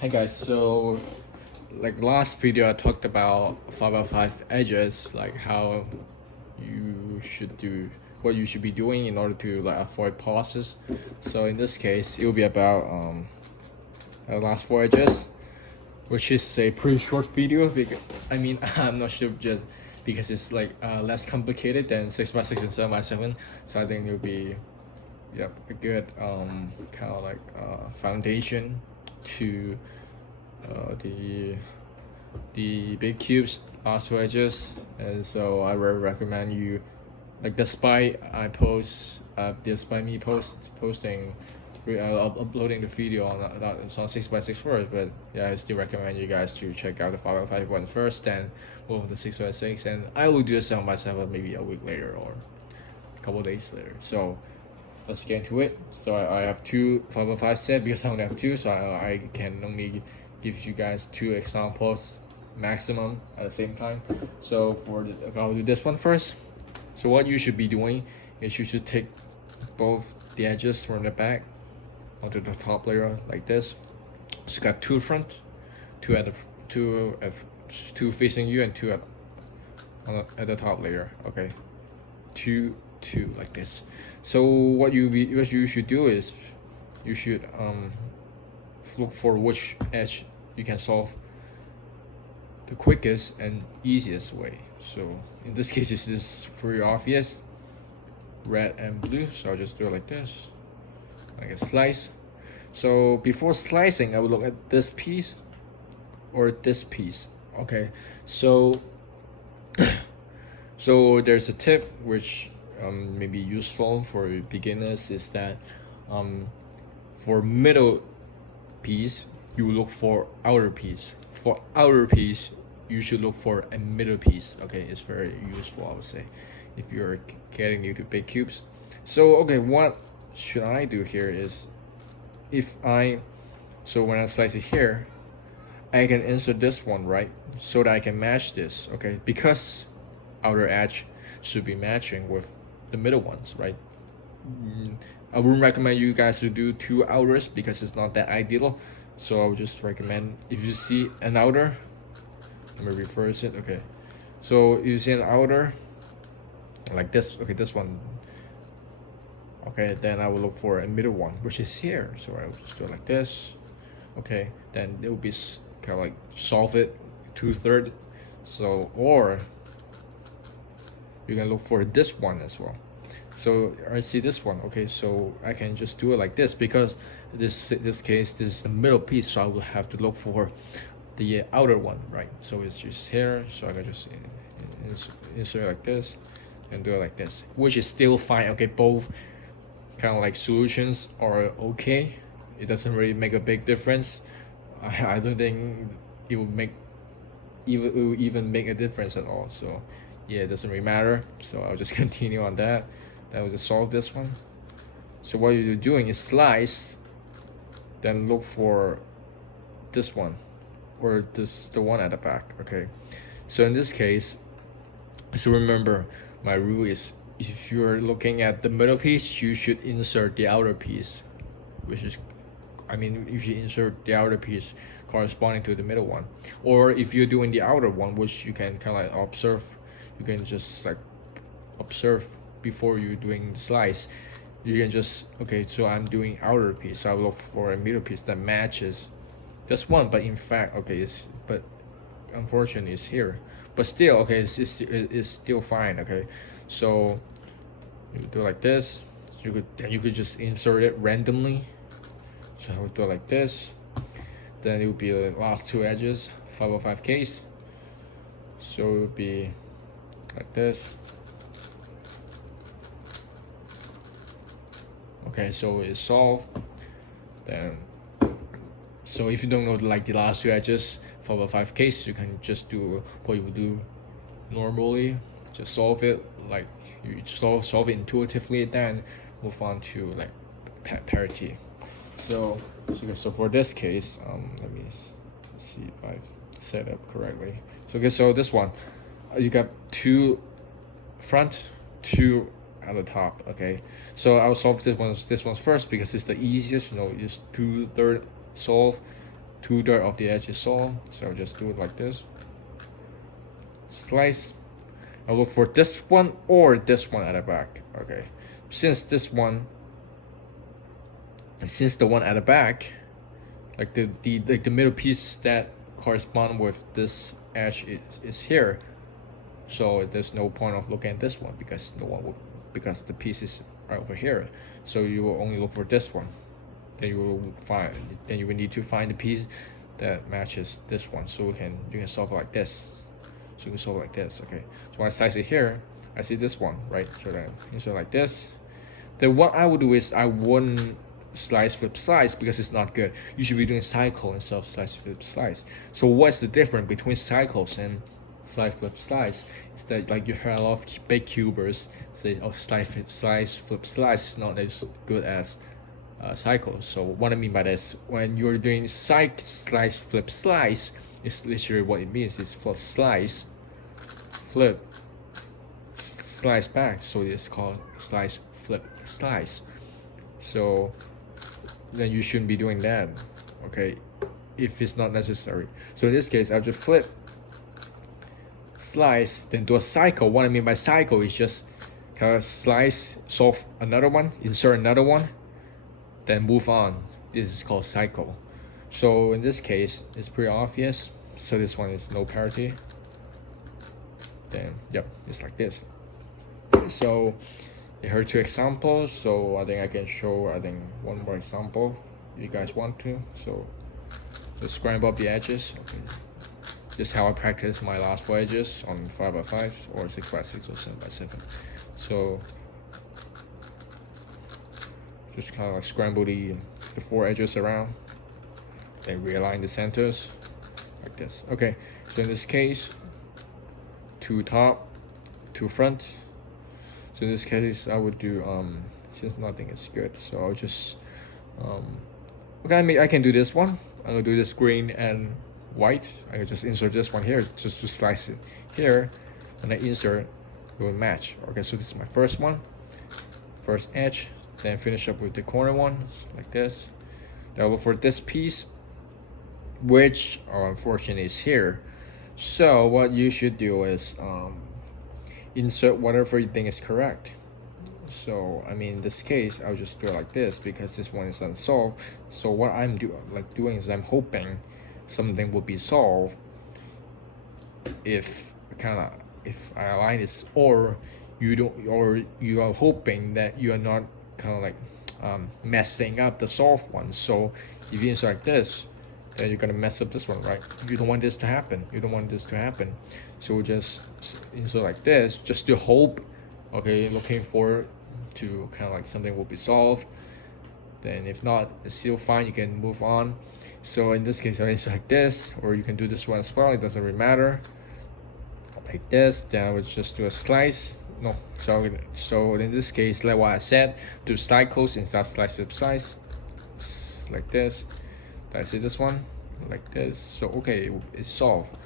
Hi guys, so like last video I talked about 5x5 edges, like how you should do what you should be doing in order to like avoid pauses. So in this case it will be about the last 4 edges, which is a pretty short video because I'm not sure, just because it's like less complicated than 6x6 and 7x7. So I think it'll be a good kind of like foundation to the big cubes last wedges. And so I would recommend you, like despite me posting uploading the video on that it's on 6x6 first, but yeah, I still recommend you guys to check out the 5x5 one first, then move on to 6x6, and I will do a 7x7 maybe a week later or a couple days later. So let's get into it. So I have two 5x5 set because I only have two, so I can only give you guys two examples maximum at the same time. So I'll do this one first. So what you should be doing is you should take both the edges from the back onto the top layer like this. So you got two front, two facing you, and two at the top layer. Okay, two like this. So what you should do is you should look for which edge you can solve the quickest and easiest way. So in this case, this is pretty obvious, red and blue. So I'll just do it like this, like a slice. So before slicing, I will look at this piece or this piece. Okay, so so there's a tip which may be useful for beginners, is that for middle piece you look for outer piece. For outer piece you should look for a middle piece. Okay, it's very useful, I would say, if you're getting new to big cubes. So okay, what should I do here is, so when I slice it here, I can insert this one, right, so that I can match this. Okay, because outer edge should be matching with the middle ones, right? I wouldn't recommend you guys to do two outers because it's not that ideal. So I would just recommend, if you see an outer, let me reverse it. Okay, so you see an outer like this. Okay, this one. Okay, then I will look for a middle one, which is here. So I will just do it like this. Okay, then it will be kind of like solve it 2/3. So, or you can look for this one as well. So I see this one. Okay, so I can just do it like this because this case, this is the middle piece, so I will have to look for the outer one, right? So it's just here, so I can just insert like this and do it like this, which is still fine. Okay, both kind of like solutions are okay. It doesn't really make a big difference. I don't think it will even make a difference at all. So yeah, it doesn't really matter. So I'll just continue on that. That will just solve this one. So what you're doing is slice, then look for this one, or the one at the back. Okay, so in this case, so remember, my rule is, if you're looking at the middle piece, you should insert the outer piece, which is, you should insert the outer piece corresponding to the middle one. Or if you're doing the outer one, which you can kind of like observe, you can just like observe before you're doing the slice. You can just, okay, so I'm doing outer piece, so I will look for a middle piece that matches this one, but in fact, okay, but unfortunately it's here, but still, okay, it's still fine. Okay, so you do it like this. You could just insert it randomly. So I would do it like this. Then it would be the last two edges, 505 case. So it would be like this. Okay, so it's solved. Then, so if you don't know like the last two edges, 505 case, you can just do what you would do normally. Just solve it, like you solve it intuitively, then move on to like parity. So for this case, let me see if I set up correctly. So okay, so this one, you got two front, two at the top. Okay, so I'll solve this one first because it's the easiest. You know, it's 2/3 solve 2/3 of the edge is solved, so I'll just do it like this. Slice. I'll look for this one or this one at the back. Okay, since the one at the back, like the middle piece that correspond with this edge is here, so there's no point of looking at this one because because the piece is right over here. So you will only look for this one. Then you will need to find the piece that matches this one. So you can solve it like this. So you can solve it like this. Okay. So when I slice it here, I see this one, right? So then insert like this. Then what I would do is I wouldn't slice flip slice because it's not good. You should be doing cycle instead of slice flip slice. So what's the difference between cycles and slice flip slice? Is that like you heard a lot of big cubers say, oh, slice flip slice is not as good as cycle. So what I mean by this, when you're doing slice flip slice, it's literally what it means. It's flip slice, flip, slice back. So it's called slice flip slice. So then you shouldn't be doing that, okay, if it's not necessary. So in this case, I'll just flip, slice, then do a cycle. What I mean by cycle is just kind of slice, solve another one, insert another one, then move on. This is called cycle. So in this case, it's pretty obvious. So this one is no parity. Then, yep, it's like this. So I heard 2 examples, so I think I can show one more example if you guys want to. So just scramble up the edges. Okay. This is how I practice my last 4 edges on 5x5 or 6x6 or 7x7. So just kind of like scramble the 4 edges around, then realign the centers like this. Okay, so in this case, 2 top, 2 front. So in this case, I would do since nothing is good, so I'll just okay, I can do this one. I'm gonna do this green and white. I can just insert this one here just to slice it here, and I insert, it will match. Okay, so this is my first one, first edge, then finish up with the corner ones like this. Then I'll look for this piece, which unfortunately is here. So what you should do is insert whatever you think is correct. So I mean, in this case, I'll just do it like this because this one is unsolved. So what I'm doing is I'm hoping something will be solved if I align this, or you are hoping that you are not kind of like messing up the solved one. So if you insert like this, then you're gonna mess up this one, right? You don't want this to happen. You don't want this to happen. So just insert like this, just to hope, okay, looking forward to kind of like something will be solved. Then if not, it's still fine, you can move on. So in this case, I insert like this, or you can do this one as well, it doesn't really matter. Like this, then I would just do a slice. No, so in this case, like what I said, do cycles instead of slice flip slice. Like this. I see this one like this. So okay, it's solved.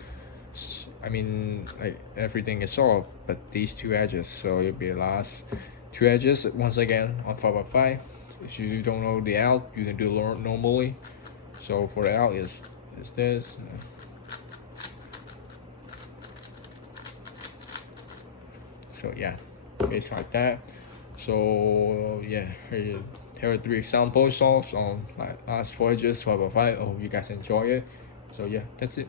I mean, like everything is solved, but these 2 edges. So it'll be the last 2 edges once again on 5x5. If you don't know the out, you can do normally. So for the out is this. So yeah, it's like that. So yeah, here are 3 example solves on last 4 edges 5x5. I hope you guys enjoy it. So yeah, that's it.